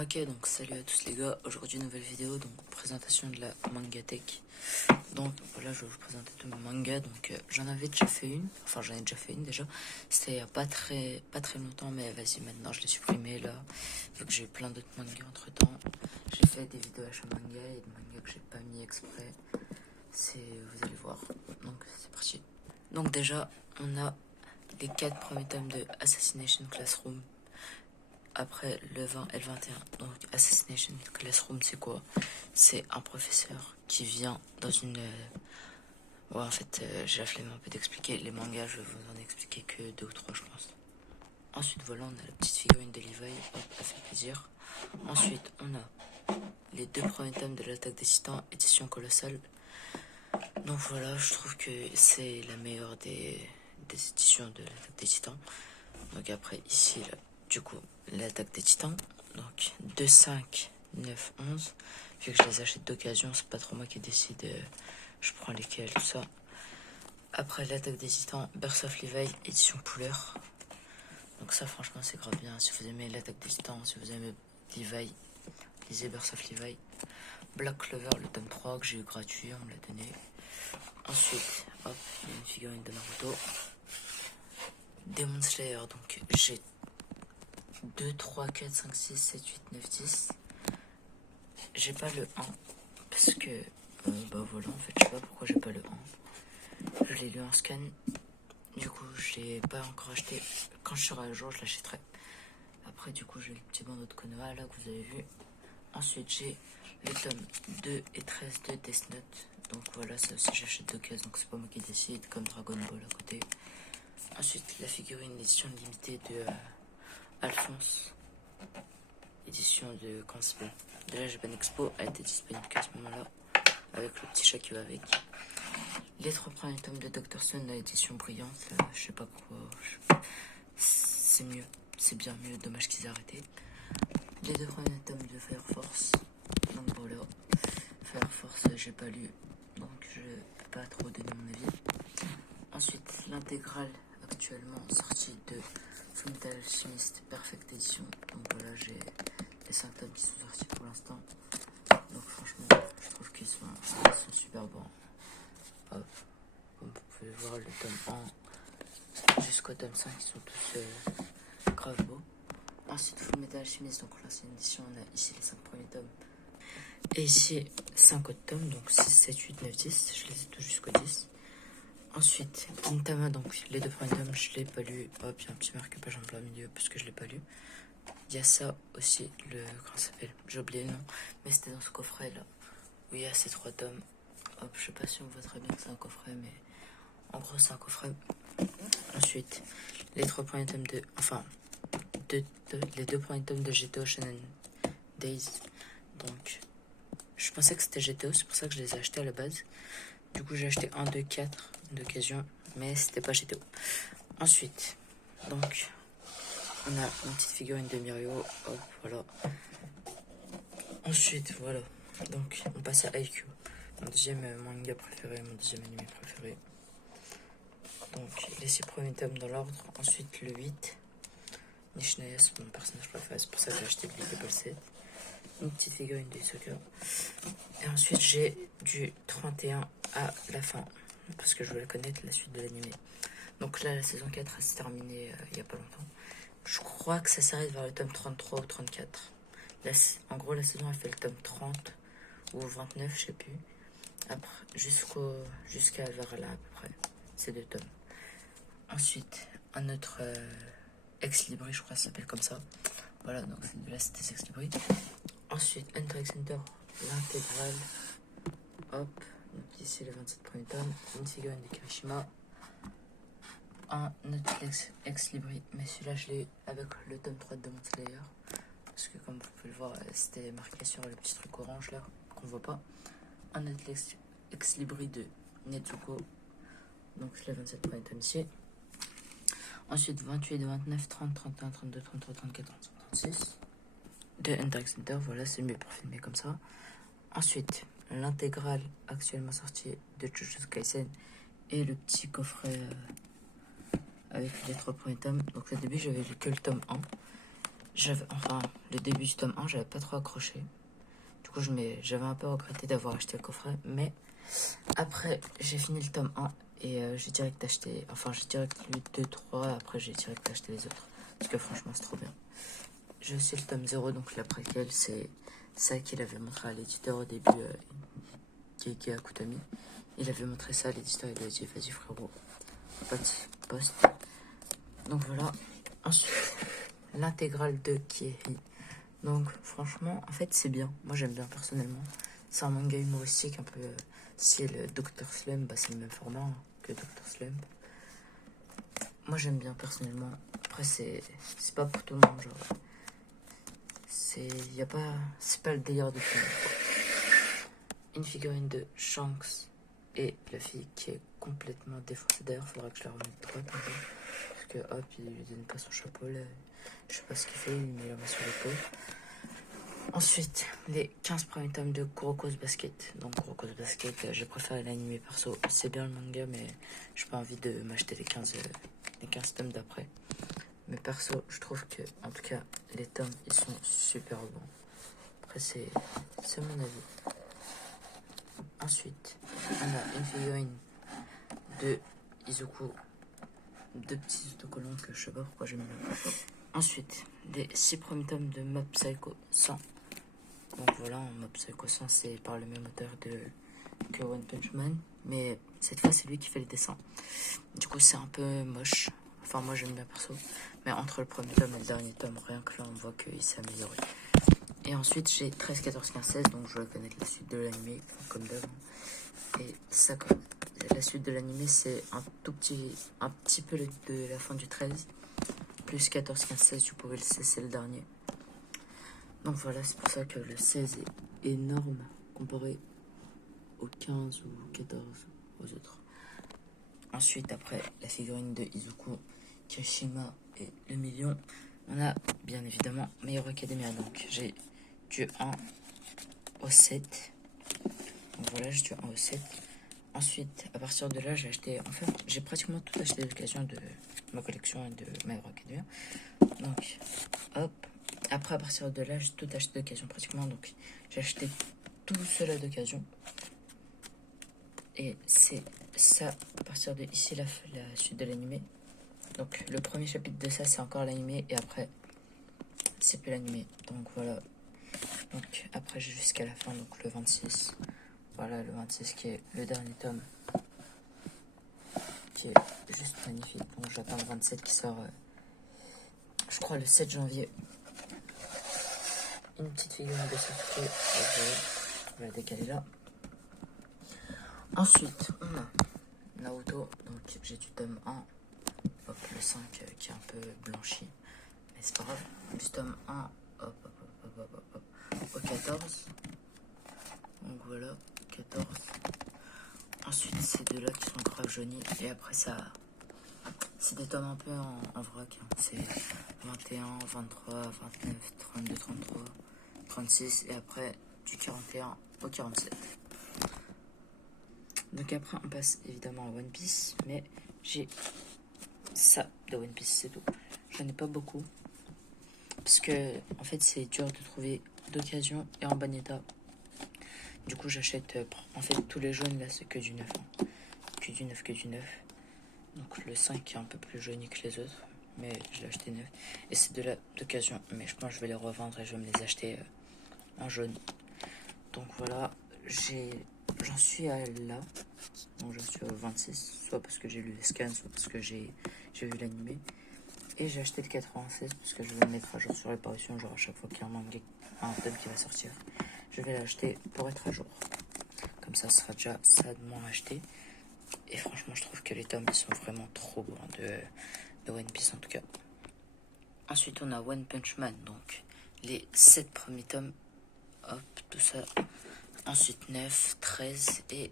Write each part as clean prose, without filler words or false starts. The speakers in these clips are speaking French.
Ok, donc salut à tous les gars, aujourd'hui nouvelle vidéo, donc présentation de la manga tech. Donc voilà, je vais vous présenter tous mes mangas, donc j'en avais déjà fait une, enfin j'en ai déjà fait une déjà, c'était il y a pas très longtemps, mais vas-y maintenant je l'ai supprimé là, vu que j'ai eu plein d'autres mangas entre temps. J'ai fait des vidéos à chaque manga et des mangas que j'ai pas mis exprès, vous allez voir, donc c'est parti. Donc déjà, on a les 4 premiers tomes de Assassination Classroom. Après le 20 et le 21. Donc Assassination Classroom, c'est quoi? C'est un professeur qui vient dans une... Ouais, en fait, j'ai la flemme un peu d'expliquer. Les mangas, je vais vous en expliquer que 2 ou 3, je pense. Ensuite, voilà, on a la petite figurine de Levi. Hop, ça fait plaisir. Ensuite, on a les 2 premiers tomes de l'Attaque des Titans, édition colossale. Donc voilà, je trouve que c'est la meilleure des éditions de l'Attaque des Titans. Donc après, ici, là, du coup, l'Attaque des Titans. Donc 2, 5, 9, 11. Vu que je les achète d'occasion, c'est pas trop moi qui décide. Je prends lesquels, tout ça. Après l'Attaque des Titans, Birth of Levi, édition couleur. Donc ça, franchement, c'est grave bien. Si vous aimez l'Attaque des Titans, si vous aimez Levi, lisez Birth of Levi. Black Clover, le tome 3 que j'ai eu gratuit, on me l'a donné. Ensuite, hop, il y a une figurine de Naruto. Demon Slayer, donc j'ai 2, 3, 4, 5, 6, 7, 8, 9, 10. J'ai pas le 1 parce que bah voilà, en fait je sais pas pourquoi j'ai pas le 1. Je l'ai lu en scan, du coup je l'ai pas encore acheté. Quand je serai à jour, je l'achèterai. Après du coup j'ai le petit bandeau de Konoha là que vous avez vu. Ensuite j'ai le tome 2 et 13 de Death Note. Donc voilà, ça aussi j'achète d'occasion, donc c'est pas moi qui décide, comme Dragon Ball à côté. Ensuite la figurine édition limitée de Alphonse, édition de Conspect. De la Japan Expo a été disponible qu'à ce moment-là, avec le petit chat qui va avec. Les 3 premiers tomes de Dr. Stone, la édition brillante, je sais pas pourquoi, c'est mieux, c'est bien mieux, dommage qu'ils aient arrêté. Les 2 premiers tomes de Fire Force, donc voilà, Fire Force j'ai pas lu, donc je peux pas trop donner mon avis. Ensuite, l'intégrale actuellement sortie de Fullmetal Alchemist Perfect Edition, donc voilà, j'ai les 5 tomes qui sont sortis pour l'instant. Donc franchement, je trouve qu'ils sont super bons. Hop, comme vous pouvez voir, le tome 1 jusqu'au tome 5, ils sont tous grave beaux. Ensuite, Fullmetal Alchemist, donc l'ancienne édition, on a ici les 5 premiers tomes. Et ici, 5 autres tomes, donc 6, 7, 8, 9, 10. Je les ai tous jusqu'au 10. Ensuite, Gintama, donc les 2 premiers tomes, je l'ai pas lu. Hop, il y a un petit marque-page en plein milieu parce que je l'ai pas lu. Il y a ça aussi, comment ça s'appelle? J'ai oublié le nom, mais c'était dans ce coffret là, où il y a ces 3 tomes. Hop, je sais pas si on voit très bien que c'est un coffret, mais en gros c'est un coffret. Ensuite, les 3 premiers tomes de, enfin, les 2 premiers tomes de GTO Shonen Days. Donc, je pensais que c'était GTO, c'est pour ça que je les ai achetés à la base. Du coup, j'ai acheté 1, 2, 4 d'occasion, mais c'était pas GTO. Ensuite, donc, on a une petite figurine de Mirio. Hop, voilà. Ensuite, voilà. Donc, on passe à IQ. Mon deuxième manga préféré, mon deuxième anime préféré. Donc, les 6 premiers tomes dans l'ordre. Ensuite, le 8. Nishinaya, c'est mon personnage préféré. C'est pour ça que j'ai acheté le Double 7. Une petite figurine de Soccer. Et ensuite, j'ai du 31 à la fin. Parce que je voulais connaître la suite de l'anime. Donc là, la saison 4 s'est terminée il y a pas longtemps. Je crois que ça s'arrête vers le tome 33 ou 34. Là, en gros, la saison, elle fait le tome 30 ou 29, je sais plus. Après, jusqu'à vers là, à peu près. Ces 2 tomes. Ensuite, un autre Ex Libri, je crois que ça s'appelle comme ça. Voilà, donc là, c'était Ex Libri. Ensuite, Enter Center, l'intégrale. Hop, donc ici, les 27 premiers tomes. Une figurine de Kirishima. Un autre Ex Libri, mais celui-là, je l'ai eu avec le tome 3 de Demon Slayer. Parce que comme vous pouvez le voir, c'était marqué sur le petit truc orange là, qu'on voit pas. Un autre Ex Libri de Netsuko. Donc c'est les 27 premiers tomes ici. Ensuite 28, 29, 30, 31, 32, 33, 34, 35, 36. De Enter Center, voilà, c'est mieux pour filmer comme ça. Ensuite, l'intégrale actuellement sortie de Jujutsu Kaisen et le petit coffret avec les 3 premiers tomes. Donc au début, j'avais lu que le tome 1. Enfin, le début du tome 1, j'avais pas trop accroché. Du coup, j'avais un peu regretté d'avoir acheté le coffret. Mais après, j'ai fini le tome 1 et j'ai direct acheté. Enfin, j'ai direct lu 2, 3. Après, j'ai direct acheté les autres. Parce que franchement, c'est trop bien. J'ai aussi le tome 0, donc la préquelle, c'est ça qu'il avait montré à l'éditeur au début, Keiki Akutami. Il avait montré ça à l'éditeur, il lui a dit vas-y frérot, pas de poste. Donc voilà. Ensuite, l'intégrale de Kiehi. Donc franchement, en fait c'est bien. Moi j'aime bien personnellement. C'est un manga humoristique un peu style Dr. Slump, bah, c'est le même format hein, que Dr. Slump. Moi j'aime bien personnellement. Après c'est pas pour tout le monde genre. C'est pas le délire de tout le monde. Une figurine de Shanks et Luffy qui est complètement défoncée. D'ailleurs faudra que je la remette droite un peu. Parce que hop, il lui donne pas son chapeau là. Je sais pas ce qu'il fait, il met la main sur l'épaule. Ensuite, les 15 premiers tomes de Kuroko's Basket. Donc Kuroko's Basket, j'ai préféré l'anime perso. C'est bien le manga, mais j'ai pas envie de m'acheter les 15 tomes d'après. Mais perso, je trouve que, en tout cas, les tomes, ils sont super bons. Après, c'est mon avis. Ensuite, on a une figurine de Izuku. Deux petits autocollants que je sais pas pourquoi j'aime bien. Ensuite, les 6 premiers tomes de Mob Psycho 100. Donc voilà, Mob Psycho 100, c'est par le même auteur que One Punch Man. Mais cette fois, c'est lui qui fait le dessin. Du coup, c'est un peu moche. Enfin, moi, j'aime bien perso. Mais entre le premier tome et le dernier tome, rien que là, on voit qu'il s'est amélioré. Et ensuite, j'ai 13, 14, 15, 16. Donc, je vais connaître la suite de l'anime, comme d'hab. Et ça, la suite de l'anime, c'est un petit peu de la fin du 13. Plus 14, 15, 16, tu pouvais le 16, c'est le dernier. Donc voilà, c'est pour ça que le 16 est énorme comparé au 15 ou 14 aux autres. Ensuite, après la figurine de Izuku, Kirishima et le million, on a bien évidemment My Hero Academia. Donc j'ai du 1 au 7. Donc voilà, j'ai du 1 au 7. Ensuite, à partir de là, j'ai acheté... En fait, j'ai pratiquement tout acheté d'occasion de ma collection et de My Hero Academia. Donc, hop. Après, à partir de là, j'ai tout acheté d'occasion pratiquement. Donc, j'ai acheté tout cela d'occasion. Et c'est ça, à partir de ici, la suite de l'animé. Donc, le premier chapitre de ça, c'est encore l'animé. Et après, c'est plus l'animé. Donc, voilà. Donc, après, j'ai jusqu'à la fin, donc le 26. Voilà, le 26 qui est le dernier tome. Qui est juste magnifique. Donc, j'attends le 27 qui sort, je crois, le 7 janvier. Une petite figurine de sortie. On va la décaler là. Ensuite, on a Naruto. Donc, j'ai du tome 1. Hop, le 5 qui est un peu blanchi. Mais c'est pas grave. Du tome 1. Hop. Au 14. Donc voilà, 14. Ensuite, ces deux-là qui sont grave jaunis. Et après, ça. C'est des tomes un peu en vrac. Hein. C'est 21, 23, 29, 32, 33, 36. Et après, du 41 au 47. Donc après, on passe évidemment à One Piece. Mais j'ai ça de One Piece, c'est tout. J'en ai pas beaucoup. Parce que, en fait, c'est dur de trouver d'occasion et en bon état. Du coup, j'achète. En fait, tous les jaunes là, c'est que du neuf. Hein. Que du neuf. Donc le 5 est un peu plus jauni que les autres. Mais je l'ai acheté neuf. Et c'est de d'occasion. Mais je pense que je vais les revendre et je vais me les acheter en jaune. Donc voilà. J'en suis à là. Donc j'en suis au 26. Soit parce que j'ai lu les scans, soit parce que j'ai vu l'animé. Et j'ai acheté le 96 parce que je vais le mettre à jour sur les parutions. Genre à chaque fois qu'il y a un tome qui va sortir, je vais l'acheter pour être à jour. Comme ça, ce sera déjà ça de m'en acheter. Et franchement, je trouve que les tomes ils sont vraiment trop beaux de One Piece en tout cas. Ensuite, on a One Punch Man. Donc les 7 premiers tomes. Hop, tout ça. Ensuite 9, 13 et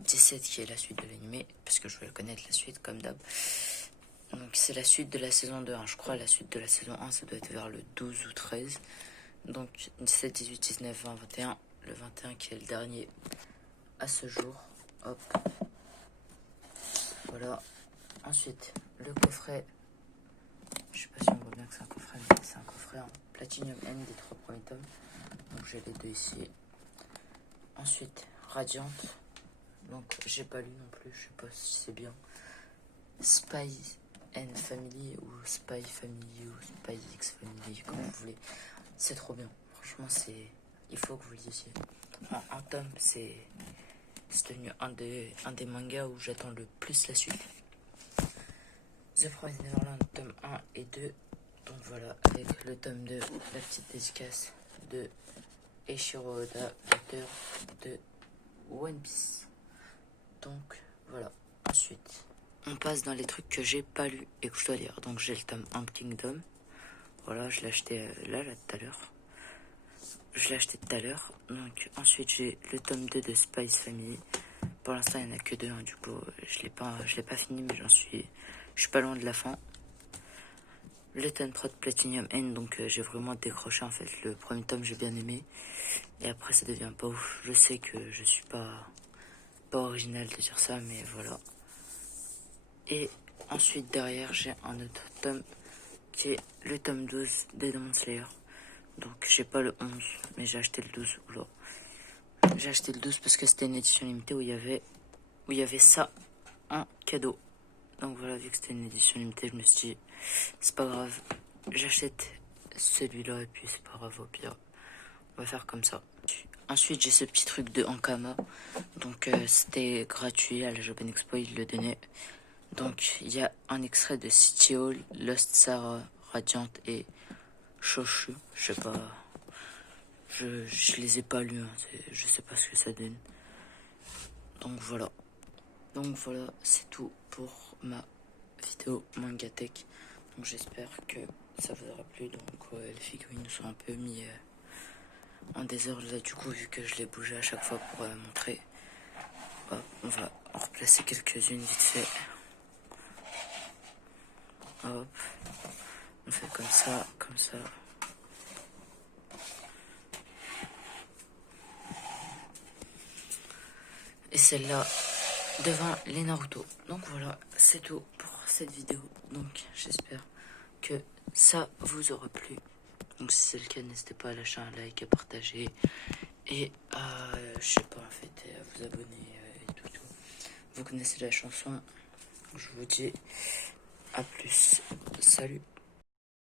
17 qui est la suite de l'animé. Parce que je vais connaître la suite comme d'hab. Donc c'est la suite de la saison 2, hein. Je crois la suite de la saison 1, ça doit être vers le 12 ou 13. Donc 17, 18, 19, 20, 21. Le 21 qui est le dernier à ce jour. Hop. Voilà. Ensuite, le coffret. Je sais pas si on voit bien que c'est un coffret, mais c'est un coffret. Hein. Platinum N des 3 premiers tomes. Donc j'ai les 2 ici. Ensuite, Radiant. Donc j'ai pas lu non plus, je sais pas si c'est bien. Spy and Family ou Spy Family ou Spy X Family, comme vous voulez. C'est trop bien. Franchement, il faut que vous le lisiez. En tome, c'est devenu un des mangas où j'attends le plus la suite. The Promised Neverland, tome 1 et 2. Donc voilà, avec le tome 2, la petite dédicace de Eiichiro Oda, l'auteur de One Piece. Donc voilà, ensuite, on passe dans les trucs que j'ai pas lu et que je dois lire. Donc j'ai le tome 1 de Kingdom. Voilà, je l'ai acheté là tout à l'heure. Donc ensuite j'ai le tome 2 de Spice Family. Pour l'instant il n'y en a que 2, hein, du coup je l'ai pas fini, mais je suis pas loin de la fin. Le tome 3 de Platinum N, donc j'ai vraiment décroché en fait. Le premier tome j'ai bien aimé, et après ça devient pas ouf. Je sais que je suis pas original de dire ça, mais voilà. Et ensuite derrière j'ai un autre tome qui est le tome 12 de Demon Slayer. Donc j'ai pas le 11, mais j'ai acheté le 12. Oula. J'ai acheté le 12 parce que c'était une édition limitée où il y avait ça en cadeau. Donc voilà, vu que c'était une édition limitée, je me suis dit, c'est pas grave, j'achète celui-là et puis c'est pas grave, au pire, on va faire comme ça. Ensuite, j'ai ce petit truc de Ankama. Donc c'était gratuit à la Japan Expo, il le donnait. Donc il y a un extrait de City Hall, Lost Sarah, Radiant et Shoshu. Je sais pas, je les ai pas lus, hein, je sais pas ce que ça donne. Donc voilà, c'est tout pour ma vidéo Mangatech. Donc j'espère que ça vous aura plu. Donc les figurines sont un peu mis en désordre là, du coup, vu que je les bougeais à chaque fois pour montrer. Hop, on va en replacer quelques-unes vite fait. Hop, on fait comme ça, comme ça. Et celle-là devant les Naruto. Donc voilà, c'est tout pour cette vidéo. Donc j'espère que ça vous aura plu. Donc si c'est le cas, n'hésitez pas à lâcher un like, à partager et à, je sais pas en fait, à vous abonner et tout. Vous connaissez la chanson. Je vous dis à plus. Salut.